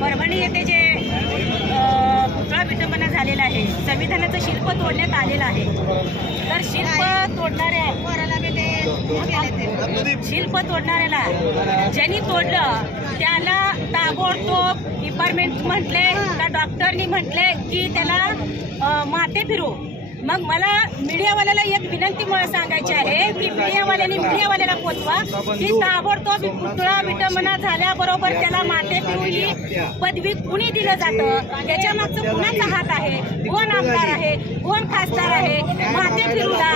परभणी येथे जे पुतळा विटंबना झालेला आहे संविधानाचं शिल्प तोडण्यात आलेलं आहे. तर शिल्प तोडणाऱ्या शिल्प तोडणाऱ्याला ज्यांनी तोडलं त्याला ताबडतोब डिपार्टमेंट म्हटले त्या डॉक्टरनी म्हटले की त्याला माते फिरू मग मला मीडियावाल्याला एक विनंती मला सांगायची आहे की मीडियावाल्याने मीडियावाल्याला पोचवा. की ताबडतोब पुतळा विटंबना झाल्याबरोबर त्याला माते फिरू ही पदवी कुणी दिलं जातं? त्याच्या मागचं कुणाचा हात आहे? कोण आमदार आहे? कोण खासदार आहे? माते फिरूला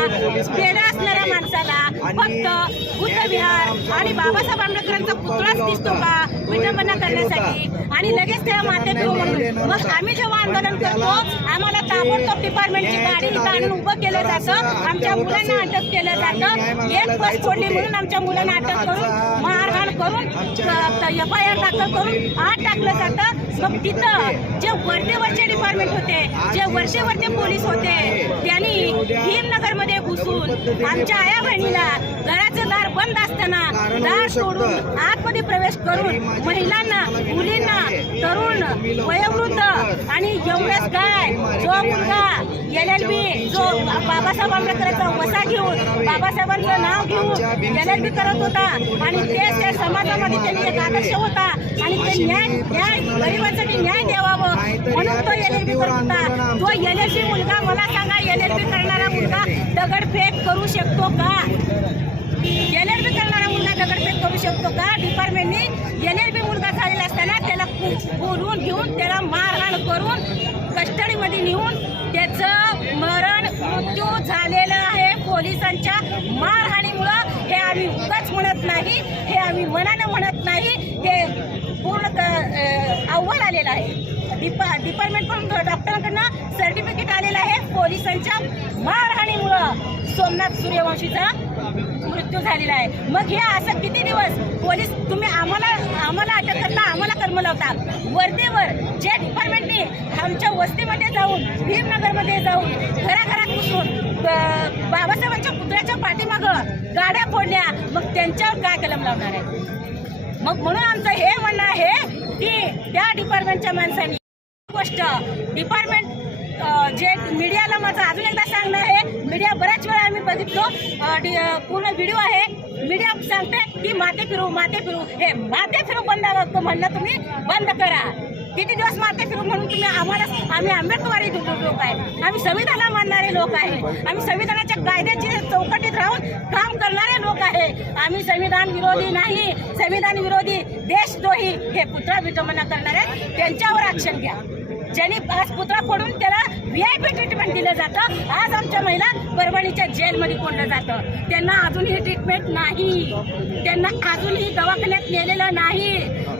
पेढा असणाऱ्या माणसाला फक्त बुद्ध विहार आणि बाबासाहेब आंबेडकरांचा पुतळाच दिसतो का? विटंबना करण्यासाठी आणि लगेच त्या माते म्हणून मग आम्ही जेव्हा आंदोलन करतो आम्हाला ताबडतोब डिपार्टमेंटची गाडी इथं आणून उभं केलं जातं. आमच्या मुलांना अटक केलं जातं. एक बस फोडली म्हणून आमच्या मुलांना अटक करून मारहाण करून एफ आय आर दाखल करून आत टाकलं जातं. मग तिथं जे वरतेवरचे डिपार्टमेंट होते जे वर्षेवरचे पोलीस होते त्यांनी भीमनगरमध्ये घुसून आमच्या आया बहिणीला दार बंद असताना दार सोडून आतमध्ये प्रवेश करून महिलांना मुलींना तरुण वयोवृद्ध आणि एवढंच काय जो मुलगा एल एल बी जो बाबासाहेब आंबेडकरांचा वसा घेऊन बाबासाहेबांचं नाव घेऊन एल एल बी करत होता. आणि तेच त्या समाजामध्ये त्यांनी एक आदर्श होता. आणि ते न्याय न्याय गरिबांसाठी न्याय द्यावावं म्हणून तो एल एल बी करत होता. तो एल एल बी मुलगा मला सांगा एल एल बी करणारा मुलगा दगडफेक करू शकतो का? एल एल बी करणारा मुलगा दगडफेक करू शकतो का? डिपार्टमेंटनी एल एल बी मुलगा झालेला असताना त्याला बोलून बोलवून घेऊन त्याला मारहाण करून कस्टडीमध्ये नेऊन त्याचं मरण मृत्यू झालेलं आहे. पोलिसांच्या मारहाणीमुळं हे आम्ही उगाच म्हणत नाही हे आम्ही मनानं म्हणत नाही हे पूर्ण क- आलेलं आहे. डिपा डिपार्टमेंटकडून डॉक्टरांकडनं सर्टिफिकेट आलेलं आहे. पोलिसांच्या मारहाणीमुळं सोमनाथ सूर्यवंशीचा मृत्यू झालेला आहे. मग हे असं किती दिवस पोलीस तुम्ही आम्हाला आम्हाला अटक करता आम्हाला कर्म लावता? वर्देवर जे डिपार्टमेंटने आमच्या वस्तीमध्ये जाऊन भीमनगरमध्ये जाऊन घराघरात घुसून बाबासाहेबांच्या पुतळ्याच्या पाठीमागं गाड्या फोडल्या मग त्यांच्यावर काय कलम लावणार आहे? मग म्हणून आमचं हे म्हणणं आहे की त्या डिपार्टमेंटच्या माणसांनी गोष्ट डिपार्टमेंट जे मीडियाला माझं अजून एकदा सांगणं आहे मीडिया बऱ्याच वेळा आम्ही बघितलो. पूर्ण व्हिडिओ आहे. मीडिया सांगते की माते फिरू माते फिरू. हे माते फिरू बंद क- म्हणणं तुम्ही बंद करा. किती दिवस माते फिरू म्हणून तुम्ही आम्हाला आम्ही आंबेडकरी लोक आहे आम्ही संविधानाला मानणारे लोक आहे. आम्ही संविधानाच्या कायद्याची चौकटीत राहून काम करणारे लोक आहे. आम्ही संविधान विरोधी नाही. संविधान विरोधी देशद्रोही हे पुतळा विटंबना करणारे त्यांच्यावर ऍक्शन घ्या. ज्यांनी आज पुतळा फोडून त्याला व्ही आय पी ट्रीटमेंट दिलं जातं. आज आमच्या महिला परभणीच्या जेलमध्ये कोंडलं जातं. त्यांना अजूनही ट्रीटमेंट नाही. त्यांना अजूनही दवाखान्यात नेलेलं नाही.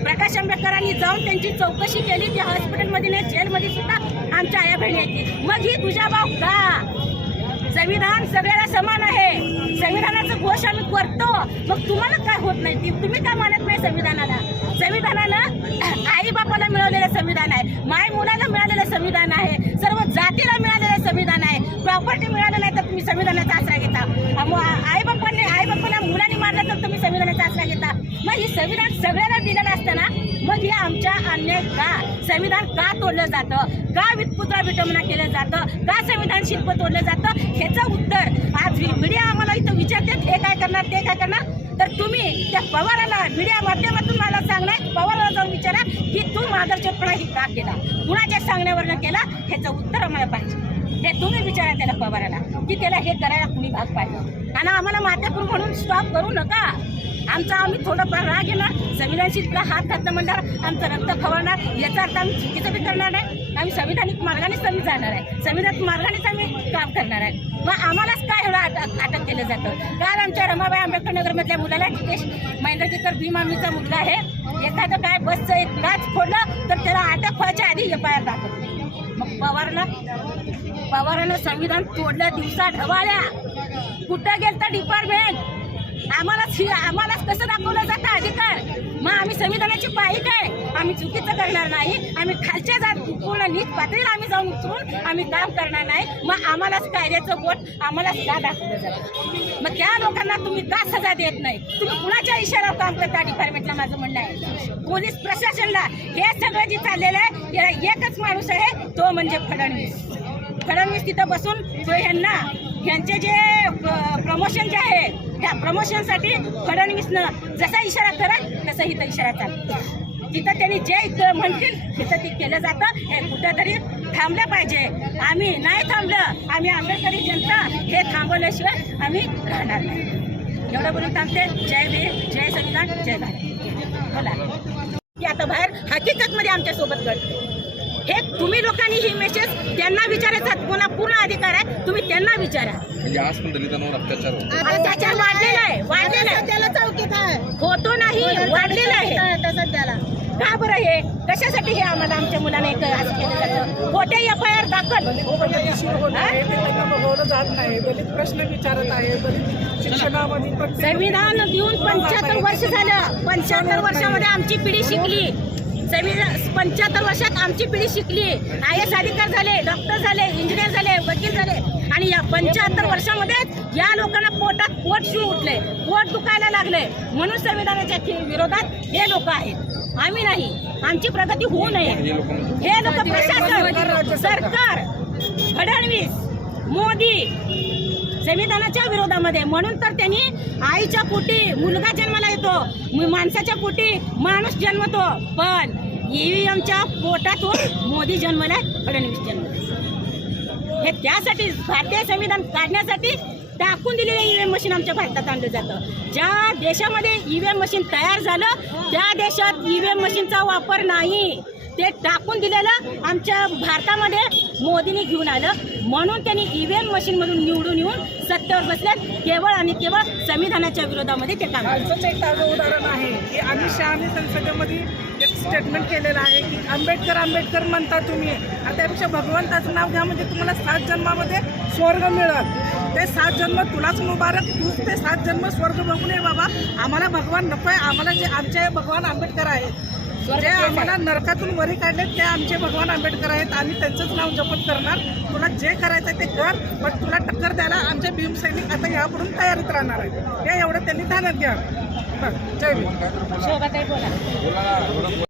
प्रकाश आंबेडकरांनी जाऊन त्यांची चौकशी केली. त्या हॉस्पिटलमध्ये नाही जेलमध्ये सुद्धा आमच्या आया बहिणी आहेत. मग ही तुझ्या भाऊ का? संविधान सगळ्याला समान आहे. संविधानाचं घोष आम्ही करतो. मग तुम्हाला काय होत नाही? तुम्ही काय मानत नाही संविधानाला? संविधानानं आई बापाला मिळवलेलं संविधान आहे. माय मुला प्रॉपर्टी मिळालं नाही तर तुम्ही संविधानाचा आसरा घेता. आई बापांनी आई बापाला मुलांनी मारलं तर तुम्ही संविधानाचा आसरा घेता. मग हे संविधान सगळ्यांना दिलेलं असताना मग हे आमच्या अन्याय का? संविधान का तोडलं जातं? का वित्पुत्रा विटंबना केलं जातं? का संविधान शिल्प तोडलं जातं? ह्याचं उत्तर आज मीडिया आम्हाला इथं विचारते हे काय करणार ते काय करणार? तर तुम्ही त्या पवाराला मीडिया माध्यमातून मला सांगणार पवाराला जाऊन विचारा की तू मादरचोटपणा ही का केला? कुणाच्या सांगण्यावरनं केला? ह्याचं उत्तर आम्हाला पाहिजे. हे तुम्ही विचारा त्याला पवाराला की त्याला हे करायला कुणी भाग पाडलं. आणि आम्हाला मातेपूर म्हणून स्टॉप करू नका. आमचा आम्ही थोडंफार राग येणार संविधान शिल्पला हात घातलं म्हणणार आमचं रक्त खवळणार याचा अर्थ आम्ही चुकीचं बी करणार नाही आम्ही संविधानिक मार्गानेच आम्ही जाणार आहे. संविधानिक मार्गानेच आम्ही काम करणार आहे. मग आम्हालाच काय एवढं अटक अटक केलं जातं? काल आमच्या रमाबाई आंबेडकर नगरमधल्या मुलाला जितेश महेंद्रकेकर भीमामीचा मुलगा आहे. एखादं काय बसचं एक काच फोडलं तर त्याला अटक व्हायच्या आधी एफ आय आर दाखवतो. मग पवारला पवारानं संविधान तोडल्या दिवसा ढवाळ्या कुठं गेलं डिपार्टमेंट आम्हालाच आम्हालाच कसं दाखवलं जातं अधिकार? मग आम्ही संविधानाची पायी काय? आम्ही चुकीचं करणार नाही. आम्ही खालच्या जात पूर्ण नीट पातळीला आम्ही जाऊन उचलून आम्ही काम करणार नाही. मग आम्हालाच कायद्याचं बोट आम्हालाच का दाखवलं जातं मग त्या लोकांना तुम्ही का सजा देत नाही? तुम्ही कुणाच्या इशारा काम करता डिपार्टमेंटला माझं म्हणणं आहे. पोलीस प्रशासनला हे सगळं जे चाललेलं आहे एकच माणूस आहे तो म्हणजे फडणवीस. फडणवीस तिथं बसून तो ह्यांना ह्यांचे जे प्रमोशन जे आहे त्या प्रमोशनसाठी फडणवीसनं जसा इशारा करा तसा इथं इशारा चालतो तिथं त्यांनी जे इथं म्हणतील तिथं ते केलं जातं. हे कुठेतरी थांबलं पाहिजे. आम्ही नाही थांबलं आम्ही आंबेडकरी जनता हे थांबवल्याशिवाय आम्ही राहणार नाही. एवढं बोलून थांबते. जय भीम जय संविधान जय भारत. बोला. की आता बाहेर हकीकतमध्ये आमच्यासोबत घडते हे तुम्ही लोकांनी ही मेसेज त्यांना विचारायचं अधिकार आहे तुम्ही त्यांना विचारा. म्हणजे आज पण दलितांवर अत्याचार होतो. अत्याचार वाढलेला आहे वाढलेला आहे. त्याला चौकीत आहे. होतो नाही वाढलेला आहे. आता सध्याला. का बरं हे? कशासाठी हे आम्हाला आमच्या मुलाने एक असं केलं जातं? खोटे एफ आय आर दाखल. आहे दलित प्रश्न विचारत दलित शिक्षणामध्ये संविधान देऊन पंच्याहत्तर वर्ष झालं. पंच्याहत्तर वर्षामध्ये आमची पिढी शिकली. संविधान पंच्याहत्तर वर्षात आमची पिढी शिकली आय एस अधिकारी झाले डॉक्टर झाले इंजिनियर झाले वकील झाले. आणि या पंच्याहत्तर वर्षामध्ये या लोकांना पोटात पोट शिव उठले पोट दुखायला लागले म्हणून संविधानाच्या विरोधात हे लोक आहेत. आम्ही नाही. आमची प्रगती होऊ नये. हे लोक प्रशासन सरकार. फडणवीस मोदी संविधानाच्या विरोधामध्ये. म्हणून तर त्यांनी आईच्या पोटी मुलगा जन्माला येतो. म- माणसाच्या पोटी माणूस जन्मतो. पण ईव्हीएमच्या पोटातून मोदी जन्मला फडणवीस जन्मला. हे त्यासाठी भारतीय संविधान काढण्यासाठी टाकून दिलेलं ईव्हीएम मशीन आमच्या भारतात आणलं जातं. ज्या देशामध्ये ईव्हीएम मशीन तयार झालं त्या देशात ईव्हीएम मशीनचा वापर नाही. ते टाकून दिलेलं आमच्या भारतामध्ये मोदींनी घेऊन आलं. म्हणून त्यांनी ईव्हीएम मशीनमधून निवडून येऊन सत्तेवर बसले केवळ आणि केवळ संविधानाच्या विरोधामध्ये ते काम करतात. एक ताजं उदाहरण आहे की अमित शहाने संसदेमध्ये एक स्टेटमेंट केलेलं आहे की आंबेडकर आंबेडकर म्हणता तुम्ही. आणि त्यापेक्षा भगवंताचं नाव घ्या म्हणजे तुम्हाला सात जन्मामध्ये स्वर्ग मिळत ते सात जन्म तुलाच मुबारक तूच ते सात जन्म स्वर्ग बघू नये बाबा. आम्हाला भगवान नको आहे आम्हाला जे आमचे भगवान आंबेडकर आहेत. जे आम्हाला नरकातून वरी काढले ते आमचे भगवान आंबेडकर आहेत. आम्ही त्यांचंच नाव जपत करणार. तुला जे करायचं ते कर पण तुला टक्कर द्यायला आमचे भीमसैनिक आता यापुढून तयारीत राहणार आहे हे एवढं त्यांनी ध्यानात घ्या. जय भीम.